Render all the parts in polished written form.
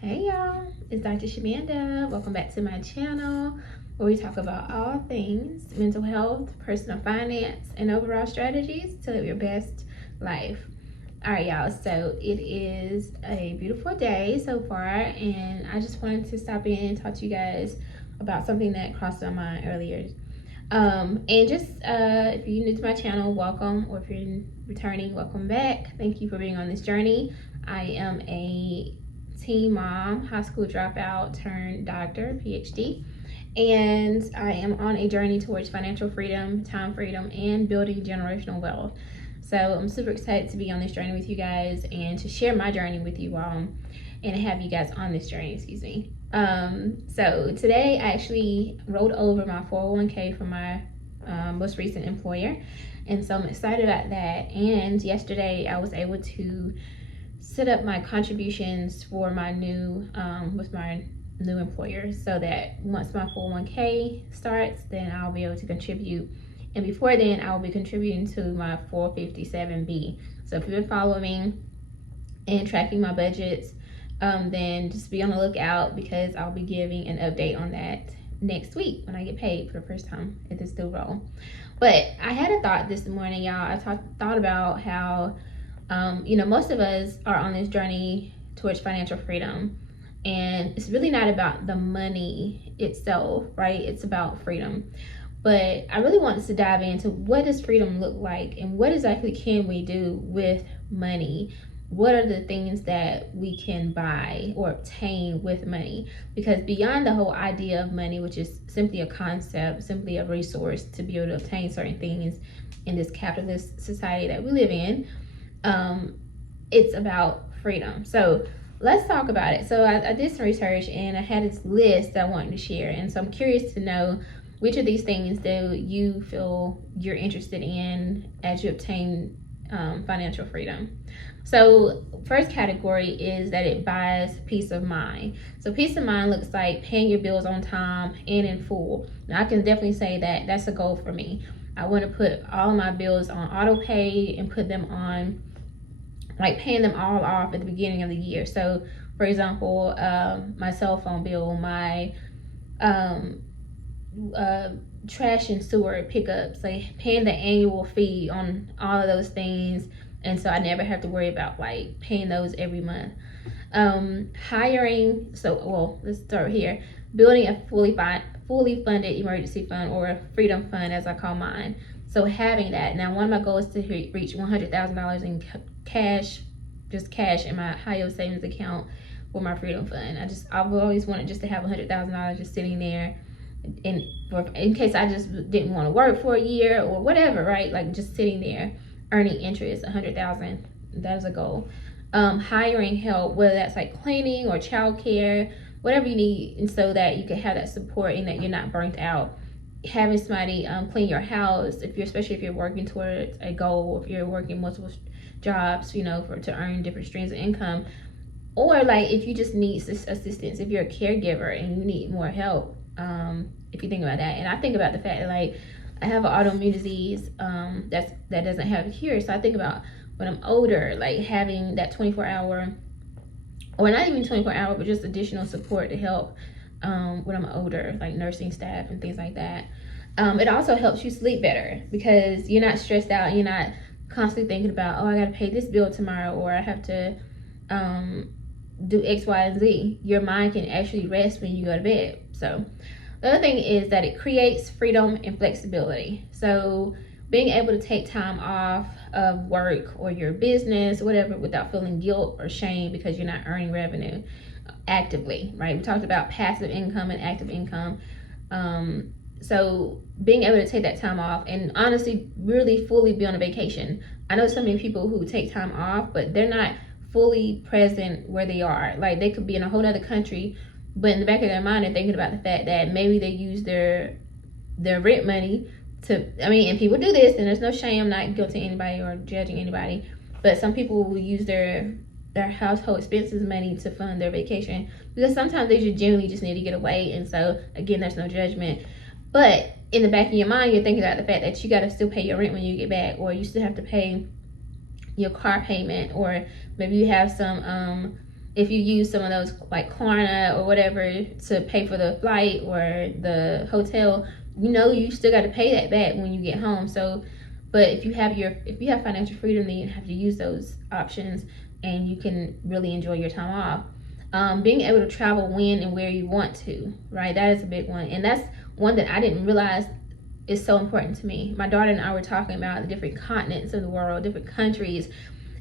Hey y'all, it's Dr. Shamanda. Welcome back to my channel where we talk about all things mental health, personal finance, and overall strategies to live your best life. All right, y'all, so it is a beautiful day so far, and I just wanted to stop in and talk to you guys about something that crossed my mind earlier. And just if you're new to my channel, welcome, or if you're returning, welcome back. Thank you for being on this journey. I am a teen mom, high school dropout turned doctor, PhD, and I am on a journey towards financial freedom, time freedom, and building generational wealth. So I'm super excited to be on this journey with you guys and to share my journey with you all and have you guys on this journey, excuse me. So today I actually rolled over my 401k from my most recent employer, and so I'm excited about that. And yesterday I was able to set up my contributions for my new with my new employer, so that once my 401k starts, then I'll be able to contribute, and before then I'll be contributing to my 457b. So if you've been following me and tracking my budgets, then just be on the lookout, because I'll be giving an update on that next week when I get paid for the first time at this new role. But I had a thought this morning, y'all. I thought about how most of us are on this journey towards financial freedom, and it's really not about the money itself, right? It's about freedom. But I really want us to dive into, what does freedom look like, and what exactly can we do with money? What are the things that we can buy or obtain with money? Because beyond the whole idea of money, which is simply a concept, simply a resource to be able to obtain certain things in this capitalist society that we live in, it's about freedom. So let's talk about it. So I did some research, and I had this list that I wanted to share. And so I'm curious to know, which of these things do you feel you're interested in as you obtain financial freedom? So first category is that it buys peace of mind. So peace of mind looks like paying your bills on time and in full. Now I can definitely say that that's a goal for me. I want to put all of my bills on auto pay and put them on, like, paying them all off at the beginning of the year. So for example, my cell phone bill, my trash and sewer pickups, like paying the annual fee on all of those things, and so I never have to worry about like paying those every month. Hiring, let's start here. Building a fully funded emergency fund, or a freedom fund as I call mine. So having that. Now, one of my goals is to reach $100,000 in cash in my high yield savings account for my freedom fund. I've always wanted just to have $100,000 just sitting there, in case I just didn't want to work for a year or whatever, right? Like just sitting there earning interest. 100,000, that is a goal. Hiring help, whether that's like cleaning or childcare, whatever you need, and so that you can have that support and that you're not burnt out. Having somebody clean your house, especially if you're working towards a goal, if you're working multiple jobs, to earn different streams of income, or like if you just need assistance, if you're a caregiver and you need more help. If you think about that, and I think about the fact that, like, I have an autoimmune disease that doesn't have a cure. So I think about when I'm older, like having that 24-hour, or not even 24-hour, but just additional support to help when I'm older, like nursing staff and things like that. It also helps you sleep better, because you're not stressed out. You're not constantly thinking about, oh, I gotta pay this bill tomorrow, or I have to do X, Y, and Z. Your mind can actually rest when you go to bed. So the other thing is that it creates freedom and flexibility. So being able to take time off of work or your business, whatever, without feeling guilt or shame because you're not earning revenue actively, right? We talked about passive income and active income. So being able to take that time off and honestly really fully be on a vacation. I know so many people who take time off, but they're not fully present where they are. Like, they could be in a whole other country, but in the back of their mind, they're thinking about the fact that maybe they use their rent money to, and people do this, and there's no shame. I'm not guilting anybody or judging anybody, but some people will use their household expenses money to fund their vacation, because sometimes they just genuinely just need to get away. And so again, there's no judgment, but in the back of your mind, you're thinking about the fact that you got to still pay your rent when you get back, or you still have to pay your car payment, or maybe you have some if you use some of those like Klarna or whatever to pay for the flight or the hotel, you still got to pay that back when you get home. So, but if you have financial freedom, then you have to use those options, and you can really enjoy your time off. Being able to travel when and where you want to, right? That is a big one, and that's one that I didn't realize is so important to me. My daughter and I were talking about the different continents of the world, different countries,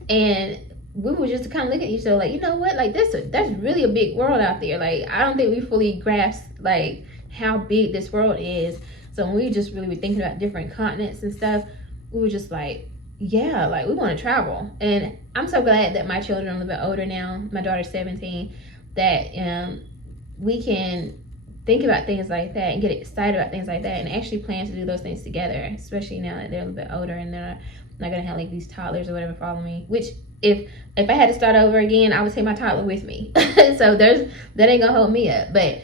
and we were just kind of looking at each other like, you know what, like that's really a big world out there. Like, I don't think we fully grasp like how big this world is. So when we just really were thinking about different continents and stuff, we were just like, yeah, like we want to travel. And I'm so glad that my children are a little bit older now. My daughter's 17, that we can think about things like that and get excited about things like that and actually plan to do those things together, especially now that they're a little bit older and they're not gonna have like these toddlers or whatever follow me. Which if I had to start over again, I would take my toddler with me. So that ain't gonna hold me up. But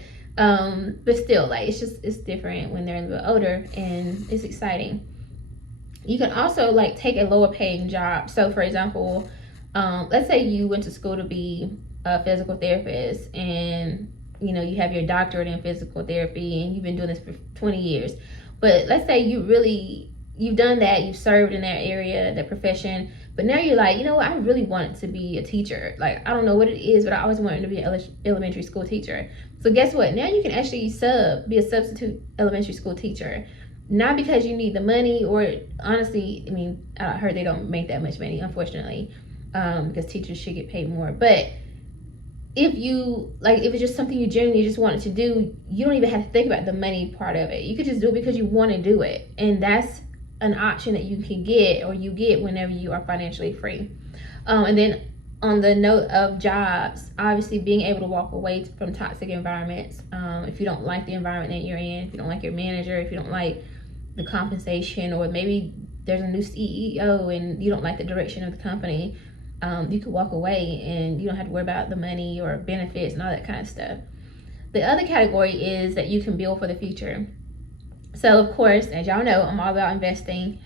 still, like, it's different when they're a little bit older, and it's exciting. You can also like take a lower paying job. So for example, let's say you went to school to be a physical therapist, and you have your doctorate in physical therapy, and you've been doing this for 20 years. But let's say you've done that, you've served in that area, that profession, but now you're like, what, I really wanted to be a teacher. Like, I don't know what it is, but I always wanted to be an elementary school teacher. So guess what? Now you can actually be a substitute elementary school teacher. Not because you need the money, or honestly, I mean, I heard they don't make that much money, unfortunately, because teachers should get paid more. But if it's just something you genuinely just wanted to do, you don't even have to think about the money part of it. You could just do it because you want to do it. And that's an option that you can get, or you get whenever you are financially free. And then on the note of jobs, obviously being able to walk away from toxic environments. If you don't like the environment that you're in, if you don't like your manager, if you don't like the compensation, or maybe there's a new CEO and you don't like the direction of the company, you could walk away and you don't have to worry about the money or benefits and all that kind of stuff. The other category is that you can build for the future. So of course, as y'all know, I'm all about investing.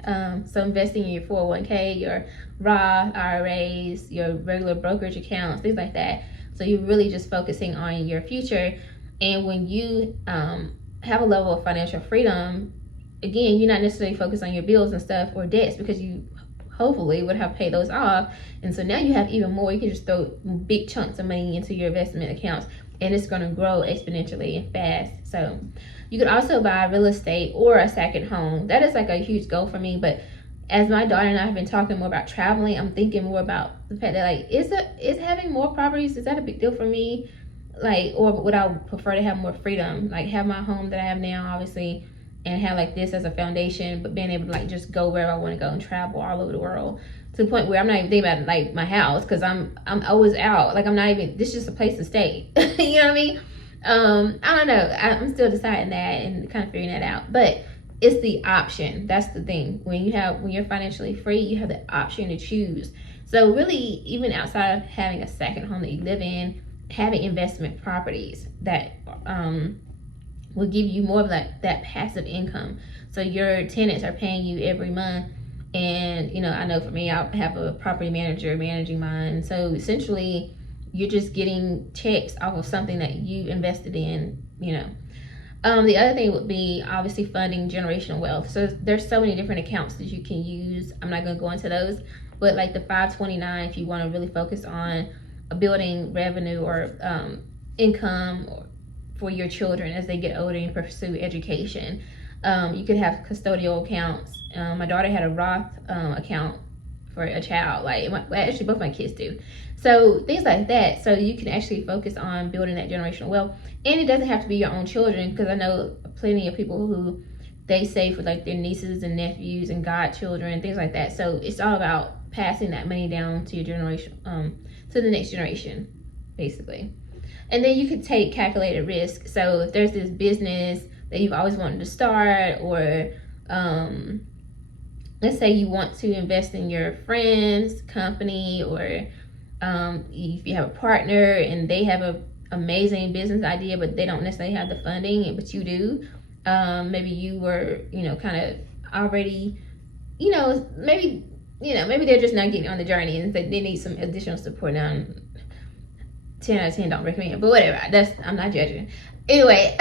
So investing in your 401k, your Roth IRAs, your regular brokerage accounts, things like that. So you're really just focusing on your future. And when you have a level of financial freedom, again, you're not necessarily focused on your bills and stuff or debts, because you hopefully would have paid those off. And so now you have even more. You can just throw big chunks of money into your investment accounts, and it's going to grow exponentially and fast. So you could also buy real estate or a second home. That is like a huge goal for me. But as my daughter and I have been talking more about traveling, I'm thinking more about the fact that, like, is having more properties, is that a big deal for me? Like, or would I prefer to have more freedom? Like, have my home that I have now, obviously, and have like this as a foundation, but being able to like just go wherever I want to go and travel all over the world, to the point where I'm not even thinking about like my house, because I'm always out. Like, I'm not even, this is just a place to stay. You know what I mean? I don't know. I'm still deciding that and kind of figuring that out. But it's the option. That's the thing. When you're financially free, you have the option to choose. So really, even outside of having a second home that you live in, having investment properties that will give you more of that passive income. So your tenants are paying you every month. And, I know for me, I have a property manager managing mine. So essentially, you're just getting checks off of something that you invested in, The other thing would be obviously funding generational wealth. So there's so many different accounts that you can use. I'm not going to go into those, but like the 529, if you want to really focus on building revenue or income for your children as they get older and pursue education. You could have custodial accounts. My daughter had a Roth account for a child. Actually, both my kids do. So things like that. So you can actually focus on building that generational wealth. And it doesn't have to be your own children, because I know plenty of people who they save for like their nieces and nephews and godchildren and things like that. So it's all about passing that money down to your generation, to the next generation, basically. And then you could take calculated risk. So if there's this business that you've always wanted to start, or let's say you want to invest in your friend's company, or if you have a partner and they have an amazing business idea, but they don't necessarily have the funding, but you do. Maybe you were, kind of already, maybe they're just not getting on the journey and they need some additional support. Now, 10 out of 10 don't recommend, but whatever. I'm not judging. Anyway,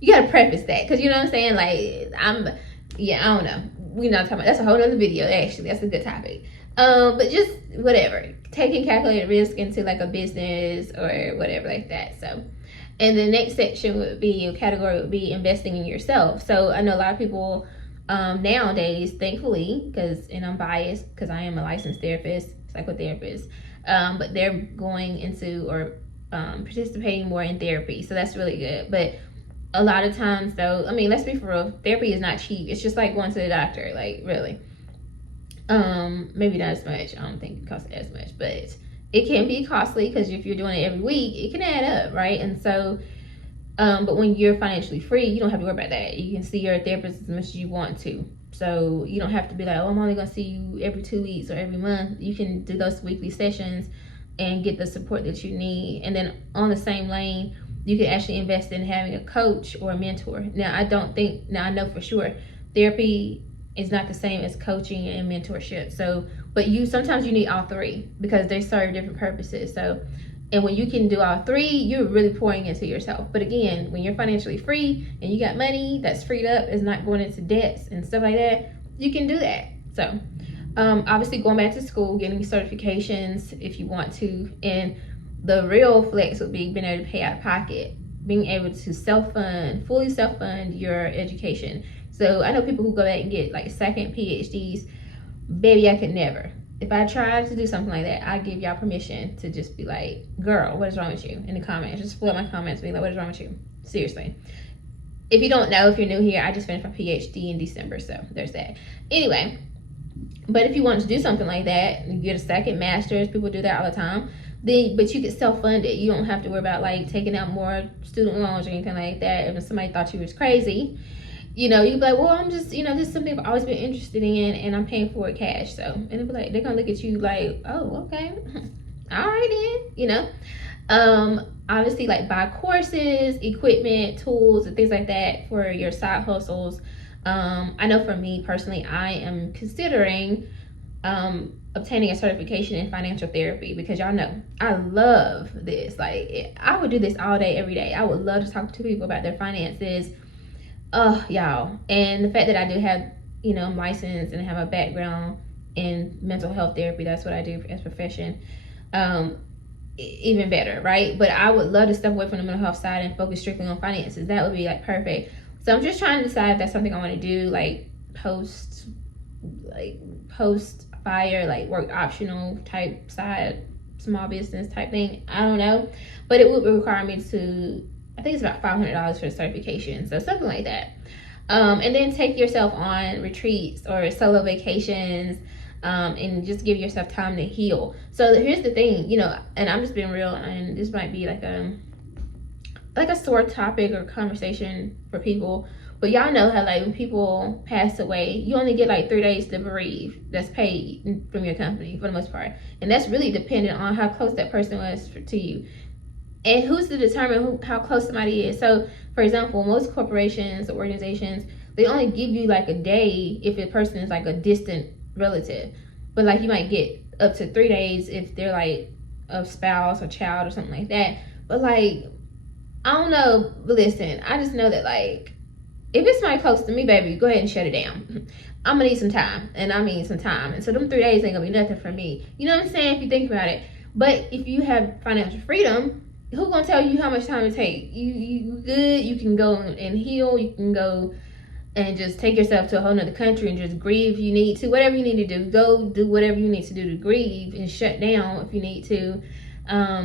you gotta preface that, because you know what I'm saying. Like I don't know. We're not talking about, that's a whole other video. Actually, that's a good topic. But just whatever, taking calculated risk into like a business or whatever like that. So, and the next section would be, a category would be investing in yourself. So I know a lot of people nowadays, thankfully, and I'm biased because I am a licensed therapist, psychotherapist, but they're going into or participating more in therapy. So that's really good. But a lot of times though, I mean, let's be for real, therapy is not cheap. It's just like going to the doctor, like really. Maybe not as much. I don't think it costs as much, but it can be costly, because if you're doing it every week, it can add up, right? And so, but when you're financially free, you don't have to worry about that. You can see your therapist as much as you want to. So you don't have to be like, oh, I'm only gonna see you every 2 weeks or every month. You can do those weekly sessions and get the support that you need. And then on the same lane, you can actually invest in having a coach or a mentor. Now, I know for sure therapy is not the same as coaching and mentorship. So, but sometimes you need all three, because they serve different purposes. So, and when you can do all three, you're really pouring into yourself. But again, when you're financially free and you got money that's freed up, is not going into debts and stuff like that, you can do that. So, obviously going back to school, getting certifications if you want to, and the real flex would be being able to pay out of pocket, being able to fully self-fund your education. So I know people who go back and get like second PhDs. Baby, I could never. If I tried to do something like that, I give y'all permission to just be like, girl, what is wrong with you? In the comments, just flood my comments, be like, what is wrong with you? Seriously. If you don't know, if you're new here, I just finished my PhD in December, so there's that. Anyway, but if you want to do something like that, you get a second master's, people do that all the time, but you can self-fund it. You don't have to worry about like taking out more student loans or anything like that. If somebody thought you was crazy, you'd be like, well, I'm just, this is something I've always been interested in, and I'm paying for it cash. So, and they'll be like, they're gonna look at you like, oh, okay, all right then, obviously, like, buy courses, equipment, tools, and things like that for your side hustles. I know for me personally, I am considering obtaining a certification in financial therapy, because y'all know I love this. Like, I would do this all day, every day. I would love to talk to people about their finances. Y'all, and the fact that I do have, I'm licensed and have a background in mental health therapy, that's what I do as a profession, even better, right? But I would love to step away from the mental health side and focus strictly on finances. That would be like perfect. So I'm just trying to decide if that's something I want to do, like post fire, like work optional type side, small business type thing. I don't know, but it would require me to, I think it's about $500 for the certification, so something like that. And then take yourself on retreats or solo vacations, and just give yourself time to heal. So here's the thing, and I'm just being real, and this might be like a sore topic or conversation for people, but y'all know how like when people pass away, you only get like 3 days to bereave that's paid from your company for the most part, and that's really dependent on how close that person was to you. And who's to determine how close somebody is? So, for example, most corporations or organizations, they only give you like a day if a person is like a distant relative. But like you might get up to 3 days if they're like a spouse or child or something like that. But like, I don't know. But listen, I just know that like, if it's somebody close to me, baby, go ahead and shut it down. I'm gonna need some time, and I mean some time. And so them 3 days ain't gonna be nothing for me. You know what I'm saying? If you think about it. But if you have financial freedom, who gonna tell you how much time it take? You good, you can go and heal, you can go and just take yourself to a whole nother country and just grieve if you need to, whatever you need to do. Go do whatever you need to do to grieve and shut down if you need to.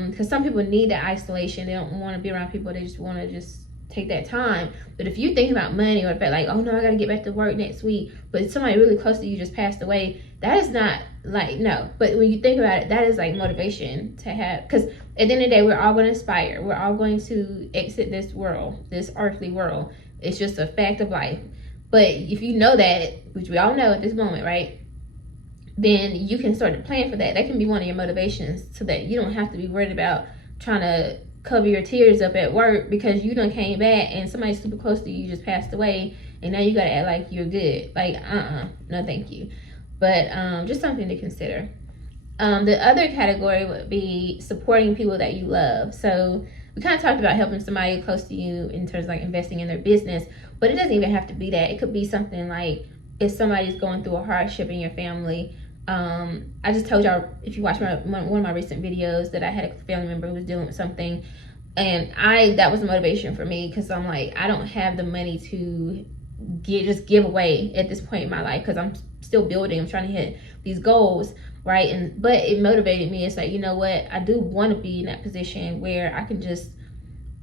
Because some people need that isolation. They don't want to be around people, they just want to just take that time. But if you think about money, or the fact like, oh no, I gotta get back to work next week, but somebody really close to you just passed away, that is not like, no. But when you think about it, that is like motivation to have, because at the end of the day, we're all going to aspire, we're all going to exit this world, this earthly world. It's just a fact of life. But if you know that, which we all know at this moment, right, then you can start to plan for that. That can be one of your motivations, so that you don't have to be worried about trying to cover your tears up at work because you done came back and somebody super close to you just passed away, and now you gotta act like you're good. Like, no thank you. But just something to consider. The other category would be supporting people that you love. So we kind of talked about helping somebody close to you in terms of like investing in their business, but it doesn't even have to be that. It could be something like if somebody's going through a hardship in your family. I just told y'all, if you watch one of my recent videos, that I had a family member who was dealing with something, and that was a motivation for me, because I'm like, I don't have the money to give away at this point in my life, because I'm still building. I'm trying to hit these goals, right? But it motivated me. It's like, you know what, I do want to be in that position where I can just,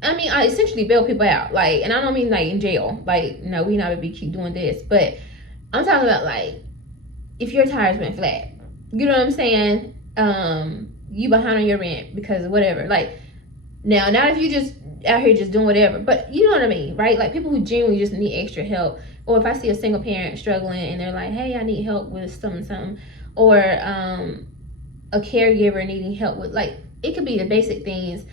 I essentially bail people out, like, and I don't mean like in jail, like, no, we not be keep doing this, but I'm talking about like, if your tires went flat, you know what I'm saying, you behind on your rent because of whatever, like, now not if you just out here just doing whatever, but you know what I mean, right? Like people who genuinely just need extra help. Or if I see a single parent struggling and they're like, hey, I need help with something, or a caregiver needing help with, like, it could be the basic things,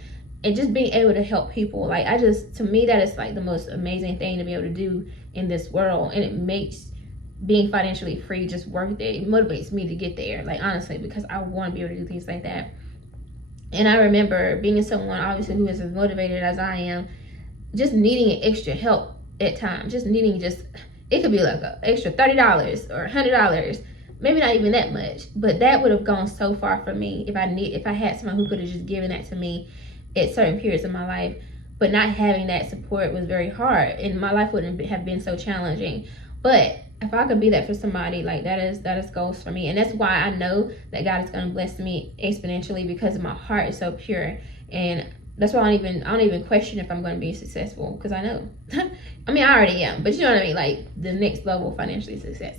and just being able to help people. Like, to me, that is like the most amazing thing to be able to do in this world, and it makes being financially free just worth it. It motivates me to get there, like, honestly, because I want to be able to do things like that. And I remember being someone, obviously, who is as motivated as I am, just needing extra help at times, it could be like an extra $30 or $100, maybe not even that much, but that would have gone so far for me if I had someone who could have just given that to me at certain periods of my life. But not having that support was very hard, and my life wouldn't have been so challenging. But if I could be that for somebody, like, that is goals for me. And that's why I know that God is going to bless me exponentially, because my heart is so pure. And that's why I don't even question if I'm going to be successful, because I know. I already am, but you know what I mean, like the next level of financially success.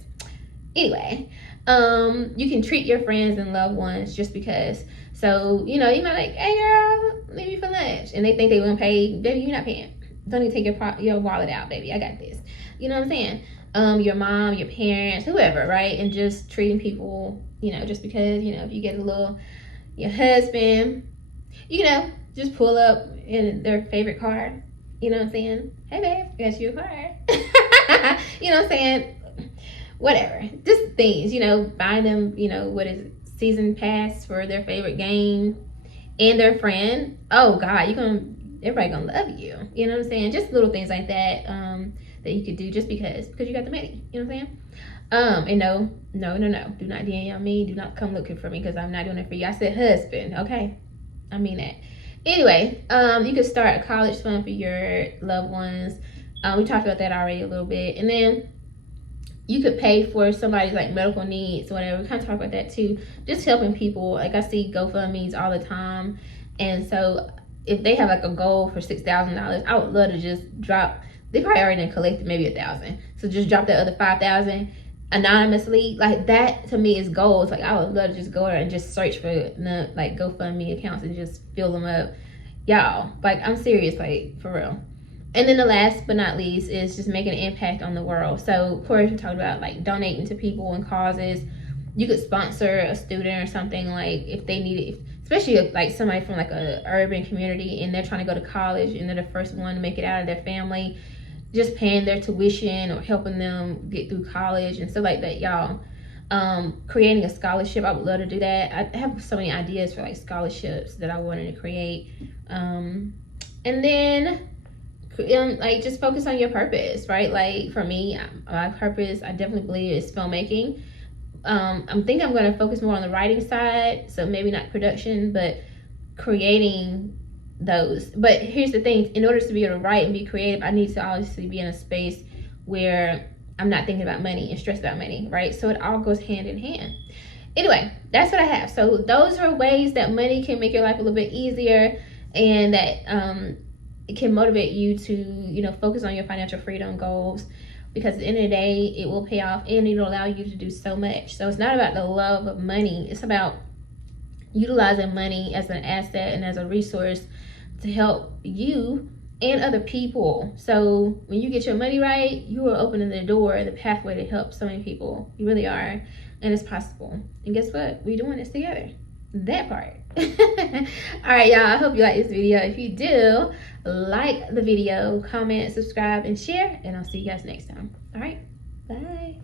Anyway, you can treat your friends and loved ones just because. So, you might like, hey girl, leave me for lunch, and they think they won't pay. Baby, you're not paying. Don't even take your wallet out, baby. I got this. You know what I'm saying? Your mom, your parents, whoever, right? And just treating people, just because, if you get your husband, just pull up in their favorite car. You know what I'm saying? Hey babe, got you a car. You know what I'm saying? Whatever. Just things, buy them, what is it? Season pass for their favorite game, and their friend. Oh God, everybody gonna love you. You know what I'm saying? Just little things like that, that you could do just because you got the money. You know what I'm saying? And no, do not DM me. Do not come looking for me, because I'm not doing it for you. I said husband, okay? I mean that. Anyway, you could start a college fund for your loved ones. We talked about that already a little bit. And then you could pay for somebody's like medical needs or whatever. We kind of talk about that too. Just helping people. Like, I see GoFundMe's all the time. And so if they have like a goal for $6,000, I would love to just drop. They probably already collected maybe $1,000. So just drop that other $5,000 anonymously. Like, that to me is goals. Like, I would love to just go there and just search for like GoFundMe accounts and just fill them up. Y'all, like, I'm serious, like, for real. And then the last but not least is just making an impact on the world. So of course we talked about like donating to people and causes. You could sponsor a student or something, like if they need it, especially if, like, somebody from like a urban community and they're trying to go to college and they're the first one to make it out of their family, just paying their tuition or helping them get through college and stuff like that, y'all. Creating a scholarship, I would love to do that. I have so many ideas for like scholarships that I wanted to create. And then like, just focus on your purpose, right? Like, for me, my purpose, I definitely believe, is filmmaking. I'm thinking I'm going to focus more on the writing side, so maybe not production, but creating those. But here's the thing: in order to be able to write and be creative, I need to obviously be in a space where I'm not thinking about money and stressed about money, right? So it all goes hand in hand. Anyway, that's what I have. So those are ways that money can make your life a little bit easier, and that it can motivate you to, focus on your financial freedom goals, because at the end of the day, it will pay off and it'll allow you to do so much. So it's not about the love of money. It's about utilizing money as an asset and as a resource to help you and other people. So when you get your money right, you are opening the door, the pathway to help so many people. You really are. And it's possible. And guess what? We're doing this together. That part. All right, y'all, I hope you like this video. If you do, like the video, comment, subscribe, and share, and I'll see you guys next time. All right, bye.